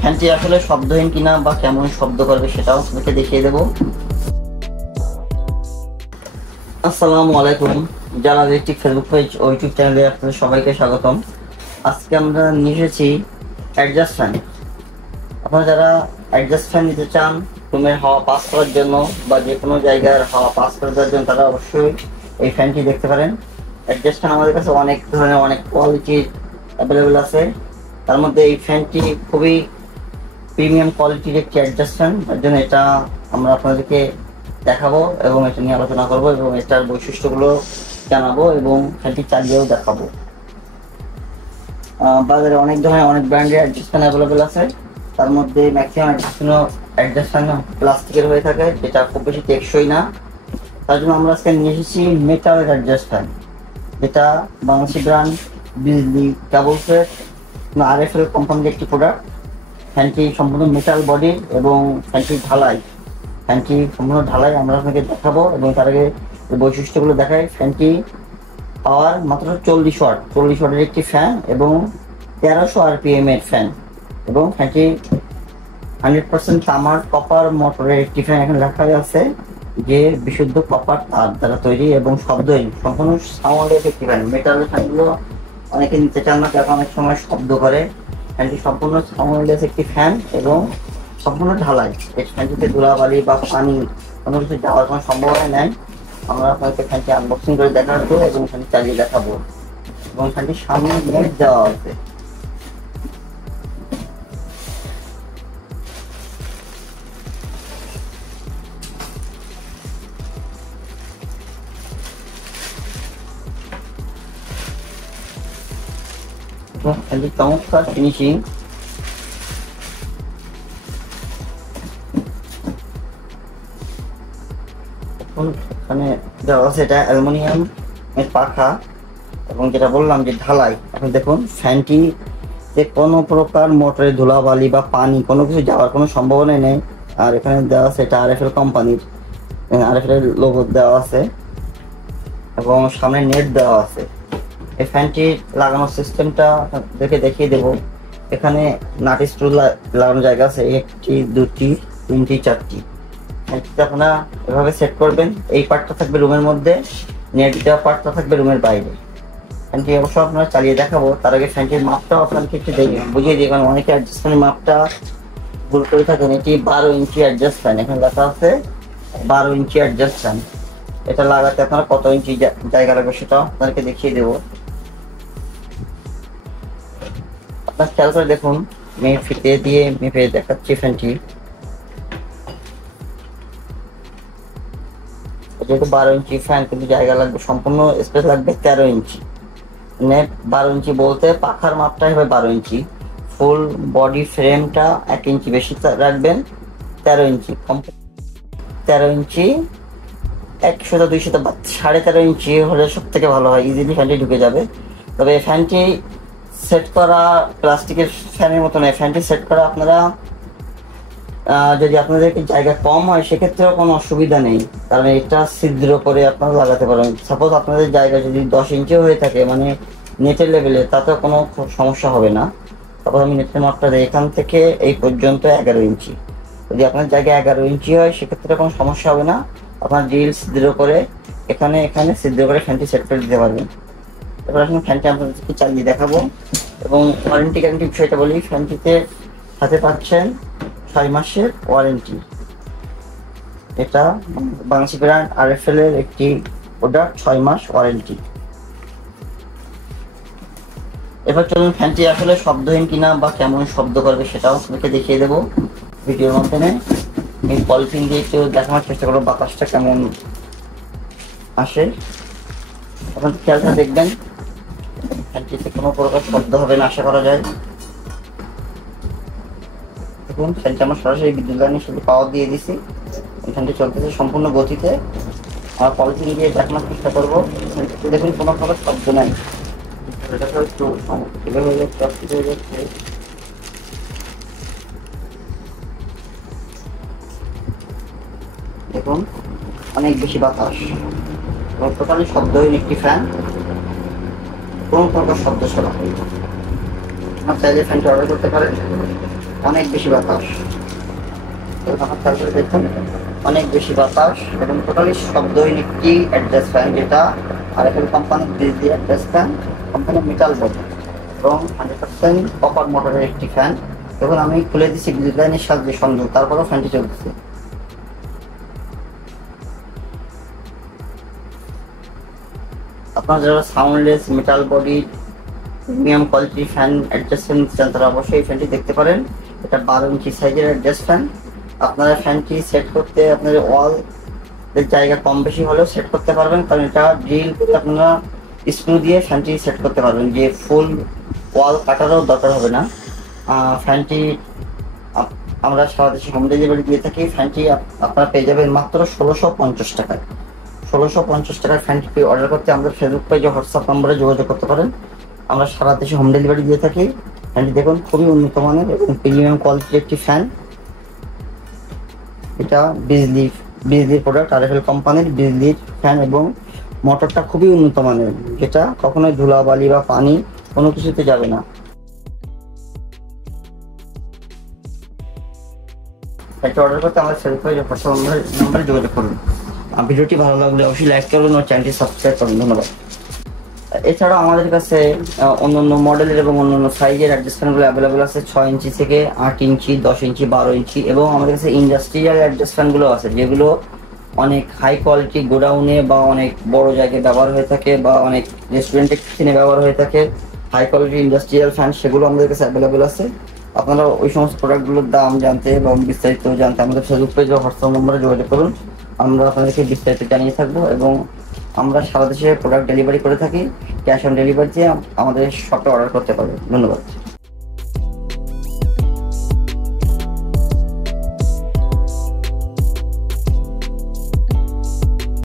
ফ্যানটি আসলে শব্দহীন কিনা বা কেমন শব্দ করবে সেটাও আপনাকে দেখিয়ে দেব। আসসালামু আলাইকুম, যারা ইলেকট্রিক ফেসবুক পেজ ও ইউটিউব চ্যানেলে আপনাদের সবাইকে স্বাগতম। আজকে আমরা নিয়ে এসেছি অ্যাডজাস্ট ফ্যান। আপনারা যারা অ্যাডজাস্ট ফ্যান নিতে চান রুমের হাওয়া পাস করার জন্য বা যে কোনো জায়গার হাওয়া পাস করে দেওয়ার জন্য, তারা অবশ্যই এই ফ্যানটি দেখতে পারেন। অ্যাডজাস্ট ফ্যান আমাদের কাছে অনেক ধরনের অনেক কোয়ালিটির অ্যাভেলেবেল আছে। তার মধ্যে এই ফ্যানটি খুবই প্রিমিয়াম কোয়ালিটির একটি অ্যাডজাস্ট ফ্যান, তার জন্য এটা আমরা আপনাদেরকে দেখাবো এবং এটা নিয়ে আলোচনা করবো এবং এটার বৈশিষ্ট্যগুলো জানাবো এবং ফ্যানটি চালিয়েও দেখাবো। বাজারে অনেক ধরনের অনেক ব্র্যান্ডের অ্যাডজাস্ট ফ্যান অ্যাভেলেবেল আছে। তার মধ্যে ম্যাক্সিমাম অ্যাডজাস্ট ফ্যান প্লাস্টিকের হয়ে থাকে, যেটা খুব বেশি টেকসই না। তার জন্য আমরা আজকে নিয়ে এসেছি মেটালের অ্যাডজাস্ট ফ্যান, যেটা বাংলাদেশি ব্র্যান্ড বিজলি ডাবলসের RFL কোম্পানির একটি প্রোডাক্ট। ফ্যানটি সম্পূর্ণ মেটাল বডির এবং ফ্যানটি সম্পূর্ণ ঢালাই আমরা আপনাকে দেখাবো এবং তার আগে বৈশিষ্ট্যগুলো দেখাই। ফ্যানটি পাওয়ার মাত্র 40 ওয়াটের একটি ফ্যান এবং 1300 RPM এর ফ্যান, এবং ফ্যানটি 100% তামার কপার মোটরের একটি ফ্যান। এখানে লেখা আছে যে বিশুদ্ধ কপার তার দ্বারা তৈরি এবং শব্দহীন, সম্পূর্ণ সাউন্ডলেস একটি ফ্যান। মেটালের ফ্যানগুলো অনেকে নিতে চান না, কারণ অনেক সময় শব্দ করে। ফ্যানটি সম্পূর্ণ সাউন্ডলেস একটি ফ্যান এবং সম্পূর্ণ ঢালাই। এই ফ্যানটিতে ধুলাবালি বা পানি কোনো কিছু যাওয়ার কোনো সম্ভাবনা নেই। আমরা আপনাকে ফ্যানটি আনবক্সিং করে দেখাবো এবং ফ্যানটি চালিয়ে দেখাবো, এবং ফ্যানটির সামনে নেট দেওয়া আছে। ফ্যানটির চমৎকার ফিনিশিং। এখানে দেওয়া আছে এটা অ্যালুমিনিয়াম এর পাখা এবং যেটা বললাম যে ঢালাই। এখন দেখুন ফ্যানটি যে কোনো প্রকার মোটরে ধুলাবালি বা পানি কোনো কিছু যাওয়ার কোনো সম্ভাবনা নেই। আর এখানে দেওয়া আছে এটা RFL কোম্পানির, RFL এর লোগো দেওয়া আছে এবং সামনে নেট দেওয়া আছে। এই ফ্যানটি লাগানোর সিস্টেমটা দেখে দেখিয়ে দেবো। এখানে নাট স্ক্রু লাগানোর জায়গা আছে, 1টি 2টি 3টি 4টি। ফ্যানটিতে আপনারা এভাবে সেট করবেন। এই পার্টটা থাকবে রুমের মধ্যে, নেট দেওয়া পার্টটা থাকবে রুমের বাইরে। ফ্যানটি অবশ্য আপনারা চালিয়ে দেখাবো। তার আগে ফ্যানটির মাপটাও আপনাকে একটু বুঝিয়ে দিই, কারণ অনেকে অ্যাডজাস্ট ফ্যানের মাপটা ভুল করে থাকেন। এটি 12 ইঞ্চি অ্যাডজাস্ট ফ্যান। এখানে লেখা আছে 12 ইঞ্চি অ্যাডজাস্ট ফ্যান। এটা লাগাতে আপনারা কত ইঞ্চি জায়গা লাগবে সেটাও আপনাদেরকে দেখিয়ে দেবো। আপনার খেয়াল করে দেখুন, ফিতে দিয়ে মেপে দেখাচ্ছি ফ্যানটি। যেহেতু 12 ইঞ্চি ফ্যান, কিন্তু জায়গা লাগবে, সম্পূর্ণ স্পেস লাগবে 13 ইঞ্চি। মানে 12 ইঞ্চি বলতে পাখার মাপটাই হবে 12 ইঞ্চি। ফুল বডি ফ্রেমটা 1 ইঞ্চি বেশি রাখবেন, 13 ইঞ্চি। 13 ইঞ্চি 100 200 বা 13.5 ইঞ্চি হলে সব থেকে ভালো হয়, ইজিলি ফ্যানটি ঢুকে যাবে। তবে ফ্যানটি সেট করা প্লাস্টিকের ফ্যানের মতো নয়। ফ্যানটি সেট করা আপনারা যদি আপনাদের জায়গা কম হয় সেক্ষেত্রেও কোনো অসুবিধা নেই, কারণ এটা ছিদ্র করে আপনারা লাগাতে পারেন। সাপোজ আপনাদের জায়গা যদি 10 ইঞ্চি হয়ে থাকে, মানে নেটের লেভেলে, তাতেও কোনো সমস্যা হবে না। তারপর আমি নেটের মাপটা দিই, এখান থেকে এই পর্যন্ত 11 ইঞ্চি। যদি আপনার জায়গা 11 ইঞ্চি হয় সেক্ষেত্রে কোনো সমস্যা হবে না। আপনার ড্রিল ছিদ্র করে এখানে ছিদ্র করে ফ্যানটি সেট করে দিতে পারবেন। এবার আসলে ফ্যানটি আপনাদেরকে চালিয়ে দেখাবো এবং ওয়ারেন্টি গ্যারান্টি বিষয়টা বলি। ফ্যানটিতে সাথে পাচ্ছেন 6 মাসের ওয়ারেন্টি। এটা বাংলাদেশি ব্র্যান্ড RFL এর একটি প্রোডাক্ট, 6 মাস ওয়ারেন্টি। এবার চলুন ফ্যানটি আসলে শব্দহীন কিনা বা কেমন শব্দ করবে সেটাও আপনাকে দেখিয়ে দেবো ভিডিওর মাধ্যমে। এই পলিথিন দিয়ে একটু দেখানোর চেষ্টা করবো বাতাসটা কেমন আসে। আপনার খেয়ালটা দেখবেন, ফ্যানটিতে কোনো প্রকার শব্দ হবে না আশা করা যায়। দেখুন ফ্যানটি আমার সরাসরি বিদ্যুৎ লাইনের সাথে পাওয়ার দিয়ে দিছি। ফ্যানটি চলতেছে সম্পূর্ণ গতিতে। আর পলিথিন দিয়ে দেখানোর চেষ্টা করবো। দেখুন কোনো প্রকার শব্দ নাই। দেখুন অনেক বেশি বাতাস, টোটালি শব্দহীন একটি ফ্যান, কোনো প্রকার শব্দ ছাড়া। আপনার চাইলে ফ্যানটি অর্ডার করতে পারেন। অনেক বেশি বাতাস, তারপরে দেখুন অনেক বেশি বাতাস এবং টোটালি শব্দহীন একটি অ্যাডজাস্ট ফ্যান, যেটা আরএফএল কোম্পানির বিজলি adjust fan, company metal body এবং 100% কপার মোটরের একটি ফ্যান। এখন আমি খুলে দিচ্ছি বিদ্যুৎ লাইনের সাহায্যে সংযোগ, তারপরেও ফ্যানটি চলতেছে। আপনারা যারা সাউন্ডলেস মেটাল বডি প্রিমিয়াম কোয়ালিটির ফ্যান অ্যাডজাস্ট ফ্যান চান, তারা অবশ্যই এই ফ্যানটি দেখতে পারেন। এটা 12 ইঞ্চি সাইজের অ্যাডজাস্ট ফ্যান। আপনারা ফ্যানটি সেট করতে আপনাদের ওয়াল জায়গা কম বেশি হলেও সেট করতে পারবেন, কারণ এটা ড্রিল করে আপনারা স্ক্রু দিয়ে ফ্যানটি সেট করতে পারবেন, যে ফুল ওয়াল কাটারও দরকার হবে না। ফ্যানটি আমরা সারা দেশে হোম ডেলিভারি দিয়ে থাকি। ফ্যানটি আপনারা পেয়ে যাবেন মাত্র 1650 টাকায়। 1650 টাকার ফ্যানটি অর্ডার করতে আমাদের ফেসবুক পেজে হোয়াটসঅ্যাপ নম্বরে যোগাযোগ করতে পারেন। আমরা সারা দেশে হোম ডেলিভারি দিয়ে থাকি। ফ্যানটি দেখুন খুবই উন্নত মানের এবং প্রিমিয়াম কোয়ালিটির একটি ফ্যান। এটা বিজলির প্রোডাক্ট, আরএফএল কোম্পানির বিজলির ফ্যান এবং মোটরটা খুবই উন্নত মানের, যেটা কখনোই ধুলাবালি বা পানি কোনো কিছুতে যাবে না। এটা অর্ডার করতে আমাদের ফেসবুক পেজে হোয়াটসঅ্যাপ নম্বরে যোগাযোগ করুন। ভিডিওটি ভালো লাগলে অবশ্যই লাইক করুন ও চ্যানেলটি সাবস্ক্রাইব করুন। ধন্যবাদ। এছাড়াও আমাদের কাছে অন্যান্য মডেলের এবং অন্যান্য সাইজের অ্যাডজাস্ট ফ্যানগুলো অ্যাভেলেবল আছে, 6 ইঞ্চি থেকে 8 ইঞ্চি, 10 ইঞ্চি, 12 ইঞ্চি এবং আমাদের কাছে ইন্ডাস্ট্রিয়াল অ্যাডজাস্ট ফ্যানগুলো আছে, যেগুলো অনেক হাই কোয়ালিটি গোডাউনে বা অনেক বড় জায়গায় ব্যবহার হয়ে থাকে বা অনেক রেস্টুরেন্টের কিচেনে ব্যবহার হয়ে থাকে। হাই কোয়ালিটি ইন্ডাস্ট্রিয়াল ফ্যান সেগুলো আমাদের কাছে অ্যাভেলেবল আছে। আপনারা ওই সমস্ত প্রোডাক্টগুলোর দাম জানতে এবং বিস্তারিত জানতে আমাদের ফেসবুক পেজ বা হোয়াটসঅ্যাপ নম্বরে যোগাযোগ করুন। আমরা আপনাদেরকে বিস্তারিত জানিয়ে থাকবো এবং আমরা সারা দেশে প্রোডাক্ট ডেলিভারি করে থাকি। ক্যাশ অন ডেলিভারি দিয়ে আমাদের শপে অর্ডার করতে পারবেন। ধন্যবাদ।